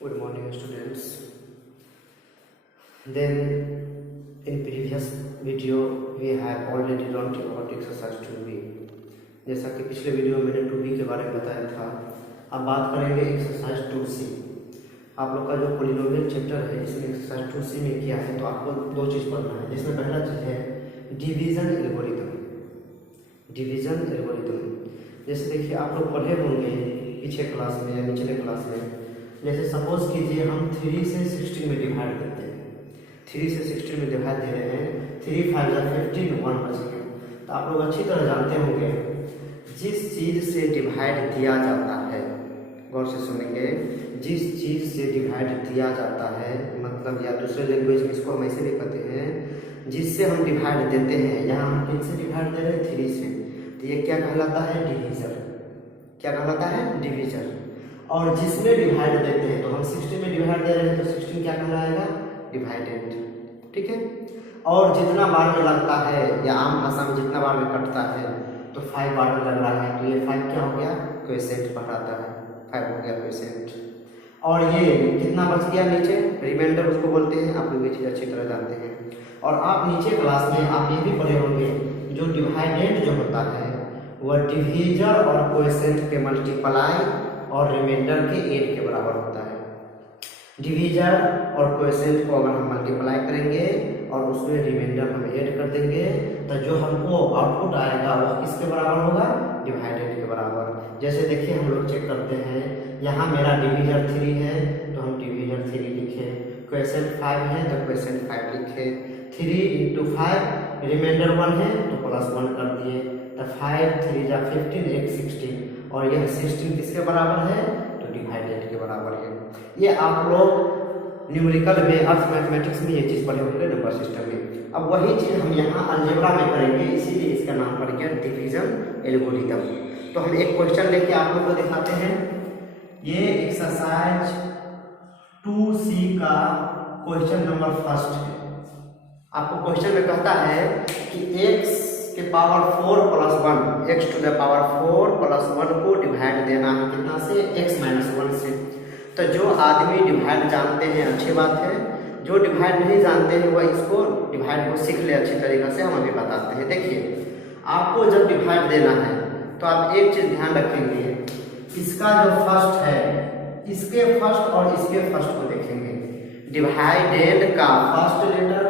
Good morning, students. Then, in previous video, we have already learned about exercise 2B. जैसा कि पिछले video में मैंने 2B के बारे में बताया था, अब बात करेंगे एक्सरसाइज 2C। आप लोग का जो पोलिनोमियल चैप्टर है इसमें एक्सरसाइज 2C में किया है, तो आपको दो चीज़ पढ़ना है, जिसमें पहला चीज़ है डिवीजन एल्गोरिथम। डिवीजन एल्गोरिथम जैसे देखिए आप लोग पढ़े होंगे पीछे क्लास में या निचले क्लास में। जैसे सपोज कीजिए हम 3 से 16 में डिवाइड देते हैं, 3 से 16 में डिवाइड दे रहे हैं, 3 5 जा 15 1 बच गया। तो आप लोग अच्छी तरह जानते होंगे जिस चीज़ से डिवाइड दिया जाता है, गौर से सुनेंगे, जिस चीज़ से डिवाइड दिया जाता है, मतलब या दूसरे लैंग्वेज में इसको हम ऐसे भी कहते हैं, जिससे हम डिवाइड देते हैं। यहाँ हम किन से डिवाइड दे रहे हैं? 3 से, तो ये क्या कहलाता है? डिवीजर। क्या कहलाता है? डिवीजर। और जिसमें डिवाइड देते हैं, तो हम 16 में डिवाइड दे रहे हैं, तो 16 क्या कहलाएगा? डिवाइडेड। ठीक है। और जितना बार में लगता है, या आम भाषा में जितना बार में कटता है, तो 5 बार में लग रहा है, तो ये 5 क्या हो गया? क्वोशिएंट कहलाता है, 5 हो गया क्वोशिएंट। और ये कितना बच गया नीचे? रिमाइंडर उसको बोलते हैं। आप लोग ये चीज़ अच्छी तरह जानते हैं। और आप नीचे क्लास में आप ये भी पढ़े होंगे, जो डिवाइडेड जो होता है वह डिवीजर और क्वोशिएंट के मल्टीप्लाई और रिमाइंडर के ऐड के बराबर होता है। डिवीजर और क्वोशिएंट को अगर हम मल्टीप्लाई करेंगे और उसमें रिमाइंडर हम ऐड कर देंगे, तो जो हमको आउटपुट आएगा वह किसके बराबर होगा? डिवाइडेड के बराबर। जैसे देखिए हम लोग चेक करते हैं, यहाँ मेरा डिवीजर 3 है, तो हम डिवीजर 3 लिखे, क्वोशिएंट 5 है तो क्वोशिएंट 5 लिखे, 3 × 5 रिमाइंडर 1 है तो +1 कर दिए, तो 5 3 जा 15 1 16, और यह 16 किसके बराबर है? तो डिवाइडेड के बराबर है। ये आप लोग न्यूमेरिकल में, अर्थ मैथमेटिक्स में ये चीज़ पढ़े होंगे, नंबर सिस्टम में। अब वही चीज़ हम यहाँ अलजेब्रा में करेंगे, इसीलिए इसका नाम पड़ गया डिवीजन एल्गोरिथम। तो हम एक क्वेश्चन लेके आप लोग को दिखाते हैं। ये एक्सरसाइज 2C का क्वेश्चन नंबर 1 है। आपको क्वेश्चन में कहता है कि x के power 4 + 1, x to the power 4 + 1 को डिवाइड देना है कितना से? x - 1 से। तो जो आदमी डिवाइड जानते हैं अच्छी बात है, जो डिवाइड नहीं जानते हैं वह इसको डिवाइड को सीख ले अच्छी तरीके से। हम अभी बताते हैं। देखिए आपको जब डिवाइड देना है तो आप एक चीज़ ध्यान रखेंगे, इसका जो फर्स्ट है, इसके फर्स्ट और इसके फर्स्ट को देखेंगे। डिवाइडेड का फर्स्ट लेटर,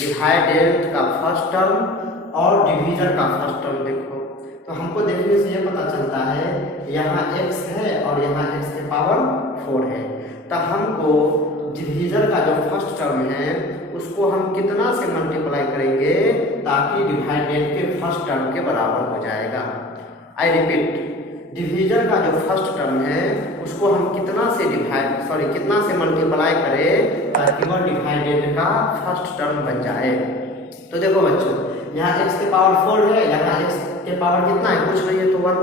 डिवाइडेड का फर्स्ट टर्म और डिवीजर का फर्स्ट टर्म देखो, तो हमको देखने से ये पता चलता है यहाँ x है और यहाँ x के पावर 4 है। तो हमको डिवीजर का जो फर्स्ट टर्म है उसको हम कितना से मल्टीप्लाई करेंगे ताकि डिवाइडेड के फर्स्ट टर्म के बराबर हो जाएगा। आई रिपीट, डिवीजर का जो फर्स्ट टर्म है उसको हम कितना से मल्टीप्लाई करें ताकि वह डिवाइडेड का फर्स्ट टर्म बन जाए। तो देखो बच्चों, यहाँ x के पावर 4 है, यहाँ x के पावर कितना है? कुछ नहीं है, तो 1।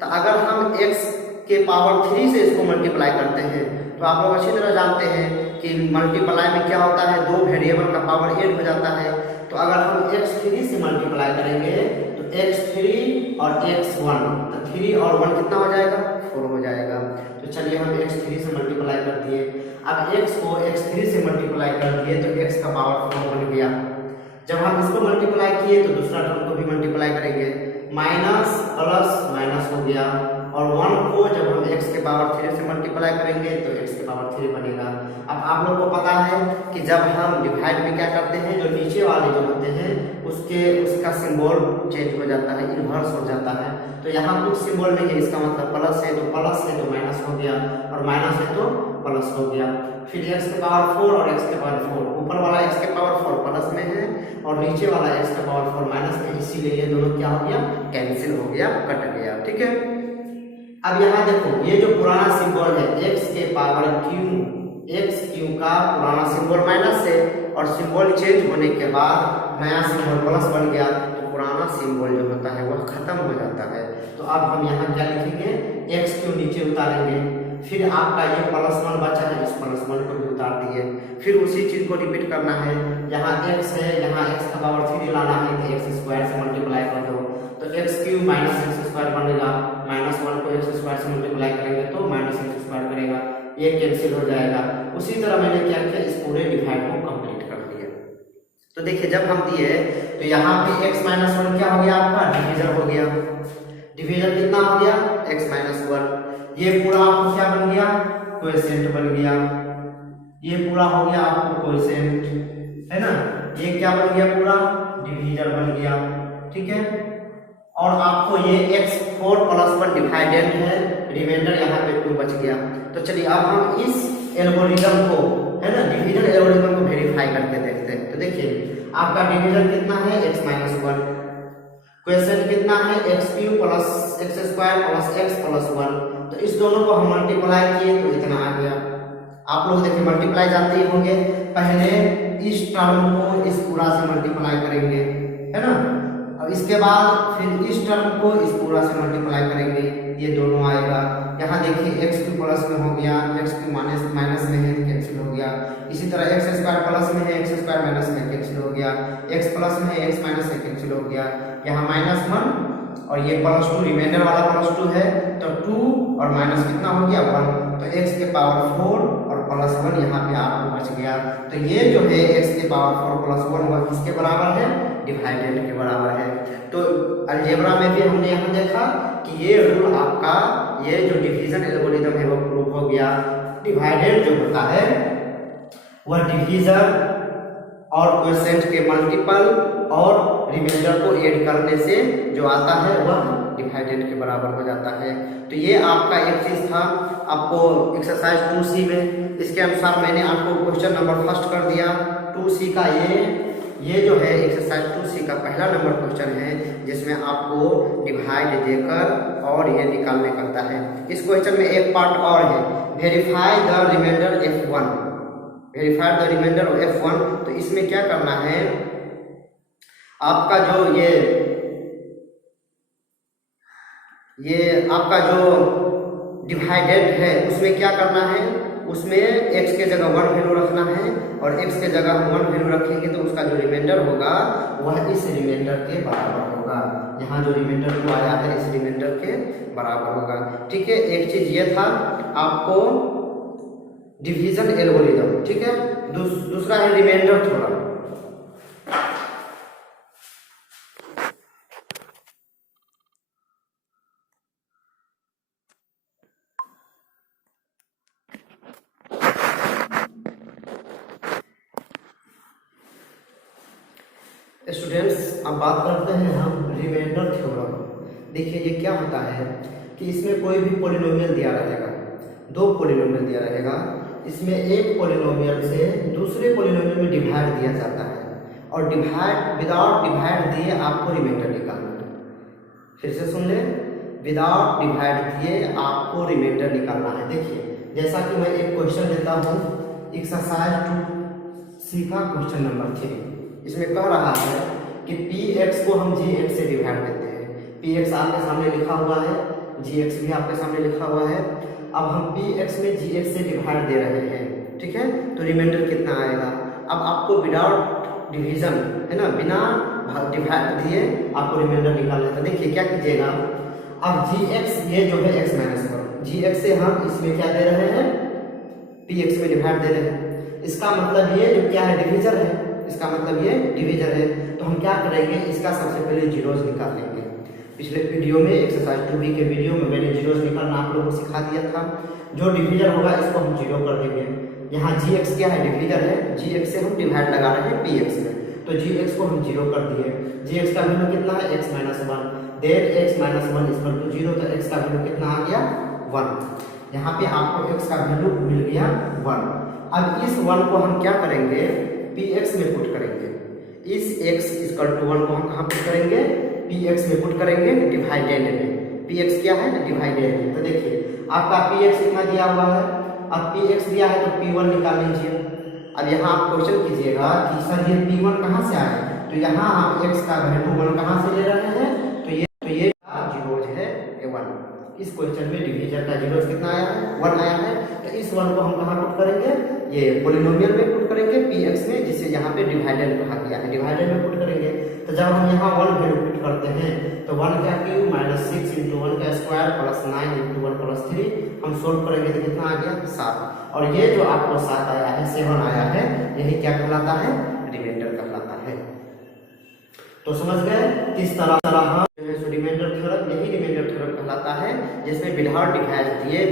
तो अगर हम x के पावर 3 से इसको मल्टीप्लाई करते हैं, तो आप लोग अच्छी तरह जानते हैं कि मल्टीप्लाई में क्या होता है, 2 वेरिएबल का पावर 8 हो जाता है। तो अगर हम x3 से मल्टीप्लाई करेंगे तो x3 और x1, तो 3 और 1 कितना हो जाएगा? 4 हो जाएगा। तो चलिए हम x3 से मल्टीप्लाई कर दिए। अब x को x3 से मल्टीप्लाई कर दिए तो x का पावर 4 बन गया। जब हम इसको मल्टीप्लाई किए तो दूसरा टर्म को भी मल्टीप्लाई करेंगे, माइनस प्लस माइनस हो गया, और 1 को जब हम x के पावर 3 से मल्टीप्लाई करेंगे तो x के पावर 3 बनेगा। अब आप लोग को पता है कि जब हम डिवाइड में क्या करते हैं, जो नीचे वाले जो होते हैं उसका सिंबल चेंज हो जाता है, इन्वर्स हो जाता है। तो यहाँ कुछ सिंबल नहीं है, इसका मतलब प्लस है तो माइनस हो गया, और माइनस है तो प्लस हो गया। फिर x के पावर 4 और x के पावर 4, ऊपर वाला x के पावर 4 प्लस में है और नीचे वाला x के पावर 4 माइनस में, इसीलिए ये दोनों क्या हो गया? कैंसिल हो गया, कट गया। ठीक है। अब यहाँ देखो, ये जो पुराना सिंबल है x के पावर क्यू का पुराना सिंबल माइनस है, और सिंबल चेंज होने के बाद नया सिंबल प्लस बन गया, तो पुराना सिंबल जो होता है वह खत्म हो जाता है। तो अब हम यहाँ क्या लिखेंगे? x क्यू नीचे उतारेंगे, फिर आपका ये +1 बचा है, इस +1 को भी उतार दिए। फिर उसी चीज को रिपीट करना है, यहाँ x है, यहाँ x का पावर 3 लाना है, तो x² से मल्टीप्लाई कर दो, तो x³ - x² बनेगा। -1 को x² से मल्टीप्लाई करेंगे तो -x² बनेगा। ये कैंसिल हो जाएगा। उसी तरह मैंने क्या किया, इस पूरे डिवाइड को कंप्लीट कर दिया। तो देखिए जब हम दिए तो यहाँ पे x माइनस वन क्या हो गया, आपका डिवीजन हो गया। डिवीजन कितना हो गया, x माइनस वन। ये पूरा आपको क्या बन गया, कोएफिशिएंट बन गया। ये पूरा हो गया आपको कोएफिशिएंट, है ना। ये क्या बन गया, पूरा डिवीजन बन गया, ठीक है। और आपको ये x4 प्लस 1 डिवाइडेंड है, रिमाइंडर यहाँ पे 2 बच गया। तो चलिए अब हम इस एल्गोरिदम को, है ना, डिवीजन एल्गोरिदम को वेरीफाई करके देखते हैं। तो देखिए आपका डिवीजन कितना है, x माइनस वन। क्वेश्चन कितना है, x cube plus x square plus x plus one. तो इस दोनों को हम मल्टीप्लाई किए तो इतना आ गया। आप लोग देखिए मल्टीप्लाई जानते ही होंगे, पहले इस टर्म को इस पूरा से मल्टीप्लाई करेंगे, है ना। अब इसके बाद फिर इस टर्म को इस पूरा से मल्टीप्लाई करेंगे, ये दोनों आएगा। यहाँ देखिए एक्स क्यूब प्लस में हो गया, एक्स क्यूब माइनस में है, कैंसिल हो गया। इसी तरह एक्स स्क्वायर प्लस में है, एक्स स्क्वायर माइनस में, कैंसिल हो गया। एक्स प्लस में है, एक्स माइनस में, कैंसिल हो गया। यहाँ माइनस वन और ये प्लस टू, रिमाइंडर वाला प्लस टू है, तो 2 और माइनस कितना हो गया, 1। तो x के पावर 4 और प्लस 1 यहाँ पे आपको बच गया। तो ये जो है x के पावर 4 प्लस 1 वह किसके बराबर है, डिवाइडेंड के बराबर है। तो अलजेब्रा में भी हमने यहाँ देखा कि ये रूल आपका, ये जो डिवीजन एल्गोरिथम है वो प्रूव हो गया। डिवाइडेंड जो होता है वह डिवीजन और क्वोशिएंट के मल्टीपल और रिमाइंडर को ऐड करने से जो आता है वह डिवाइडेंड के बराबर हो जाता है। तो ये आपका एक चीज था आपको एक्सरसाइज 2C में। इसके अनुसार मैंने आपको क्वेश्चन नंबर फर्स्ट कर दिया 2C का। ये जो है एक्सरसाइज 2C का पहला नंबर क्वेश्चन है, जिसमें आपको डिवाइड देकर और ये निकालने करता है। इस क्वेश्चन में एक पार्ट और है, verify the reminder f1, verify the reminder of f1। तो इसमें क्या करना है, आपका जो ये आपका जो डिवाइडेड है उसमें क्या करना है, उसमें x के जगह 1 वैल्यू रखना है और x के जगह हम 1 वैल्यू रखेंगे तो उसका जो रिमाइंडर होगा वह इस रिमाइंडर के बराबर होगा। यहाँ जो रिमाइंडर को आया है इस रिमाइंडर के बराबर होगा, ठीक है। एक चीज ये था आपको डिवीजन एल्गोरिथम, ठीक है। दूसरा है रिमाइंडर थ्योरम। स्टूडेंट्स अब बात करते हैं हम रिमाइंडर थ्योरम। देखिए ये क्या होता है कि इसमें कोई भी पॉलिनोमियल दिया रहेगा, 2 पॉलिनोमियल दिया रहेगा। इसमें एक पॉलिनोमियल से दूसरे पॉलिनोमियल में डिवाइड दिया जाता है और डिवाइड विदाउट डिवाइड दिए आपको रिमाइंडर निकालना है। फिर से सुन ले, विदाउट डिवाइड दिए आपको रिमाइंडर निकालना है। देखिए जैसा कि मैं एक क्वेश्चन लेता हूँ, एक्सरसाइज 2C का क्वेश्चन नंबर 3। इसमें कह रहा है कि px को हम gx से डिवाइड देते हैं। px आपके सामने लिखा हुआ है, gx भी आपके सामने लिखा हुआ है। अब हम px में gx से डिवाइड दे रहे हैं, ठीक है। तो रिमाइंडर कितना आएगा। अब आपको विदाउट डिवीजन, है ना, बिना डिवाइड दिए आपको रिमाइंडर निकालना है। तो देखिए क्या कीजिएगा, अब gx ये जो है x माइनस 1, gx से हम इसमें क्या दे रहे हैं, px में डिवाइड दे रहे हैं। इसका मतलब ये जो क्या है, डिवीजन है, इसका मतलब ये डिवीजन है। तो हम क्या करेंगे, इसका सबसे पहले जीरोज निकाल लेंगे। पिछले वीडियो में एक्सरसाइज 2B के वीडियो में मैंने जीरोज निकालना आप लोगों को सिखा दिया था। जो डिवीजन होगा इसको हम जीरो कर देंगे। यहाँ gx क्या है, डिवीजन है, gx से हम डिवाइड लगा रहे हैं px में, तो gx को हम जीरो कर दिए। gx का वैल्यू कितना है, x minus 1, then x minus 1 equal to 0। तो x का वैल्यू कितना आ गया, 1। यहाँ पे आपको x का वैल्यू मिल गया 1। अब इस 1 को हम क्या करेंगे, px में पुट करेंगे। इस x इक्वल टू 1 को हम कहाँ पुट करेंगे, px में पुट करेंगे, डिवाइडेड में। px क्या है, डिवाइडेड है। तो देखिए आपका px कितना दिया हुआ है, अब px दिया है तो p1 निकाल लीजिए। अब यहाँ आप क्वेश्चन कीजिएगा कि सर ये p1 कहाँ से आए, तो यहाँ हम x का वैल्यू 1 कहाँ से ले रहे हैं, तो ये जीरोज है 1। इस क्वेश्चन में डिवीजन का जीरोज कितना आया है, 1 आया है। तो इस 1 को हम कहाँ पुट करेंगे, ये पॉलिनोमियल में पुट करेंगे px में, जिसे यहाँ पे डिवाइडेड कहा गया है, डिवाइडेड में पुट करेंगे। तो जब हम यहाँ 1 वैल्यू पुट करते हैं तो 1 का क्यूब माइनस 6 इंटू 1 का स्क्वायर प्लस 9 इंटू 1 प्लस 3 हम सोल्व करेंगे तो कितना आ गया 7। और ये जो आपको 7 आया है 7 आया है यही क्या कहलाता है रिमाइंडर कहलाता है। तो समझ गए किस तरह हम रिमाइंडर थ्योरम, यही रिमाइंडर थ्योरम कहलाता है जिसमें विदाउट डिवाइस दिए